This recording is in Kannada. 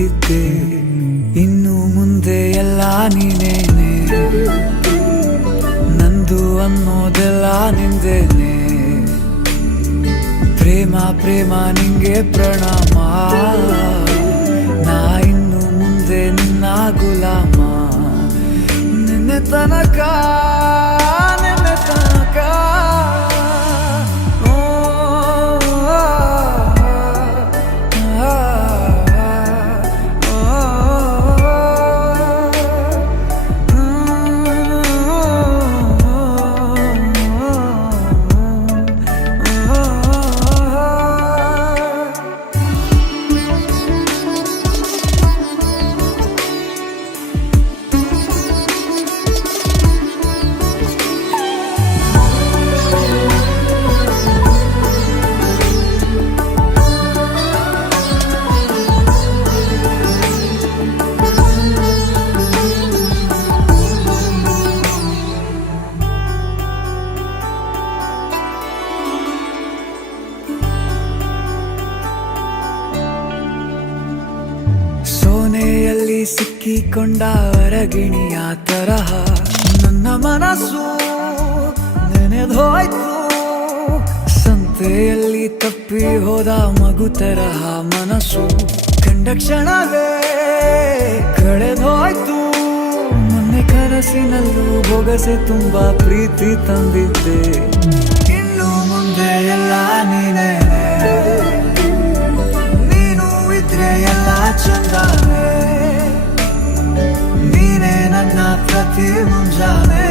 ನಿಂತಿದ್ದೆ, ಇನ್ನು ಮುಂದೆ ಎಲ್ಲ ನೀನೇನೆ, ನಂದು ಅನ್ನೋದೆಲ್ಲ ನಿಂದೇನೆ. ಪ್ರೇಮ ಪ್ರೇಮ ನಿಂಗೆ ಪ್ರಣಾಮ, ನಾ ಇನ್ನು ಮುಂದೆ ನಿನ್ನ ಗುಲಾಮ. ನಿನ್ನೆ ತನಕ ನಿನ್ನೆ ತನಕ ಸೋನೆಯಲ್ಲಿ ಸಿಕ್ಕಿಕೊಂಡ ಅರಗಿಣಿಯ ತರಹ ನನ್ನ ಮನಸ್ಸು ನೆನೆದೋಯ್ತು. ಸಂತೆಯಲ್ಲಿ ತಪ್ಪಿ ಹೋದ ಮಗು ತರಹ ಮನಸ್ಸು ಕಂಡ ಕ್ಷಣವೇ ಕಳೆದೋಯ್ತು. ಮೊನ್ನೆ ಕನಸಿನಲ್ಲೂ ಬೊಗಸೆ ತುಂಬಾ ಪ್ರೀತಿ ತಂದಿದ್ದೆ, ಇನ್ನು ಮುಂದೆ ಎಲ್ಲ ನೀನೇ, ನೀನು ಇದ್ರೆ ಎಲ್ಲ ಚಂದಾನೆ, ನೀನೇ ನನ್ನ ಪ್ರತಿ ಮುಂಜಾನೆ.